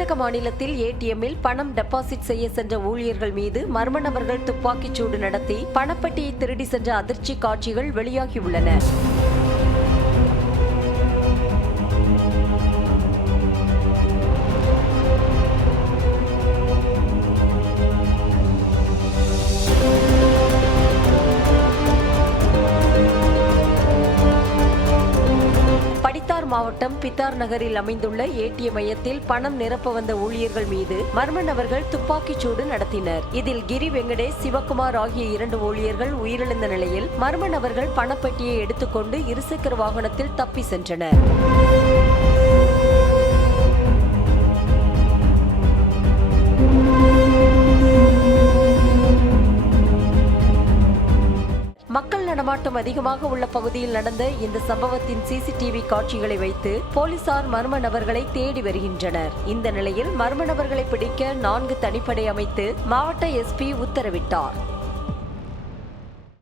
கர்நாடக மாநிலத்தில் ஏடிஎம்மில் பணம் டெபாசிட் செய்ய சென்ற ஊழியர்கள் மீது மர்ம நபர்கள் துப்பாக்கிச்சூடு நடத்தி பணப்பட்டியை திருடி சென்ற அதிர்ச்சி காட்சிகள் வெளியாகியுள்ளன. மாவட்டம் பித்தார் நகரில் அமைந்துள்ள ஏடிஎம் மையத்தில் பணம் நிரப்ப வந்த ஊழியர்கள் மீது மர்ம நபர்கள் துப்பாக்கிச்சூடு நடத்தினர். இதில் கிரி வெங்கடேஷ், சிவகுமார் ஆகிய 2 ஊழியர்கள் உயிரிழந்த நிலையில் மர்ம நபர்கள் பணப்பட்டியை எடுத்துக்கொண்டு இருசக்கர வாகனத்தில் தப்பி சென்றனர். மக்கள் நடமாட்டம் அதிகமாக உள்ள பகுதியில் நடந்த இந்த சம்பவத்தின் சிசிடிவி காட்சிகளை வைத்து போலீசார் மர்ம நபர்களை தேடி வருகின்றனர். இந்த நிலையில் மர்ம நபர்களை பிடிக்க 4 தனிப்படை அமைத்து மாவட்ட எஸ்பி உத்தரவிட்டார்.